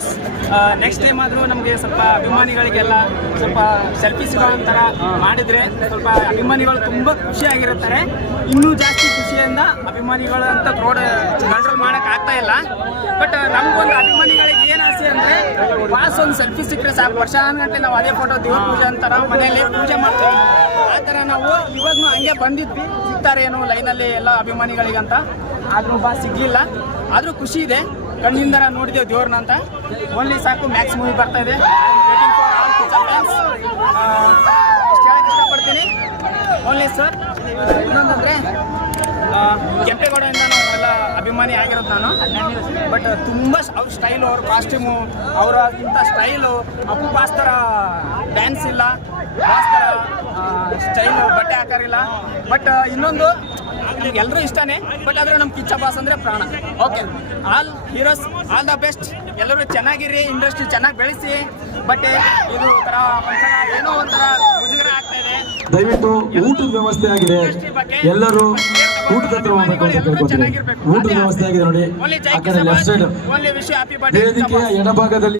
Boss next time ಆದರೂ ನಮಗೆ ಸ್ವಲ್ಪ ಅಭಿಮಾನಿಗಳಿಗೆಲ್ಲ ಸ್ವಲ್ಪ ಸೆಲ್ಫಿ ಥರ ಮಾಡಿದರೆ ಸ್ವಲ್ಪ ಅಭಿಮಾನಿಗಳು ತುಂಬ ಖುಷಿಯಾಗಿರುತ್ತಾರೆ. ಇನ್ನೂ ಜಾಸ್ತಿ ಖುಷಿಯಿಂದ ಅಭಿಮಾನಿಗಳು ಅಂತ ರೋಡ್ ಕಂಟ್ರೋಲ್ ಮಾಡೋಕೆ ಆಗ್ತಾ ಇಲ್ಲ. ಬಟ್ ನಮಗೊಂದು ಅಭಿಮಾನಿಗಳಿಗೆ ಏನು ಆಸೆ ಅಂದರೆ ಬಾಸ್ ಒಂದು ಸೆಲ್ಫಿ ಸಿಕ್ಕರೆ ಸಾಕು. ವರ್ಷಾನುಗಟ್ಟಲೆ ನಾವು ಅದೇ ಫೋಟೋ ದೇವ್ರ ಪೂಜೆ ಅಂತಾರ, ಮನೆಯಲ್ಲಿ ಪೂಜೆ ಮಾಡ್ತೀವಿ. ಆ ಥರ ನಾವು ಇವಾಗ ಹಂಗೆ ಬಂದಿದ್ವಿ. ಲೈನ್ ಲೈನಲ್ಲಿ ಎಲ್ಲ ಅಭಿಮಾನಿಗಳಿಗಂತ. ಆದರೂ ಬಾ, ಸಿಗ್ಲಿಲ್ಲ. ಆದರೂ ಖುಷಿ ಇದೆ. ಕಣ್ಣಿಂದ ನೋಡಿದ್ದೇವೆ ದೇವ್ರನ್ನ ಅಂತ. ಓನ್ಲಿ ಸಾಕು, ಮ್ಯಾಕ್ಸ್ ಮೂವಿ ಬರ್ತಾ ಇದೆ. ಹೇಳಕ್ಕೆ ಇಷ್ಟಪಡ್ತೀನಿ. ಓನ್ಲಿ ಸರ್ ಇನ್ನೊಂದಂದರೆ ಕೆಂಪೇಗೌಡದಿಂದ ನಾವು ಎಲ್ಲ ಅಭಿಮಾನಿ ಆಗಿರೋದು ನಾನು. ಬಟ್ ತುಂಬ ಅವ್ರ ಸ್ಟೈಲು ಅವ್ರ ಕಾಸ್ಟ್ಯೂಮು ಅವರ ಇಂಥ ಸ್ಟೈಲು ಅಪ್ಪು ಪಾಸ್ತರ ಡ್ಯಾನ್ಸ್ ಇಲ್ಲ. ಸ್ಟೈಲು ಬಟ್ಟೆ ಹಾಕಾರಿಲ್ಲ ಬಟ್ ಇನ್ನೊಂದು ಎಲ್ಲರೂ ಇಷ್ಟನೇ ಬಟ್ ಆದ್ರೆ ನಮ್ಮ ಕಿಚ್ಚ ಬಾಸ್ ಅಂದರೆ ಪ್ರಾಣ. Okay all heroes all the best ಎಲ್ಲರೂ ಚೆನ್ನಾಗಿರಿ ಇಂಡಸ್ಟ್ರಿ ಚೆನ್ನಾಗಿ ಬೆಳೆಸಿ. ಬಟ್ ಇದು ಥರ ಒಂಥರ ಏನೋ ಒಂಥರ ಮುಜುಗರ ಆಗ್ತಾ ಇದೆ. ದಯವಿಟ್ಟು ಊಟದ ವ್ಯವಸ್ಥೆ ಆಗಿದೆ. ಎಲ್ಲರೂ ಊಟದ ಹತ್ರ ಹೋಗ್ಬೇಕು ಅಂತ ಊಟದ ವ್ಯವಸ್ಥೆ ಆಗಿದೆ ನೋಡಿ. ಲೆಫ್ಟ್ ಸೈಡ್ ವೇದಿಕೆಯ ಎಡಭಾಗದಲ್ಲಿ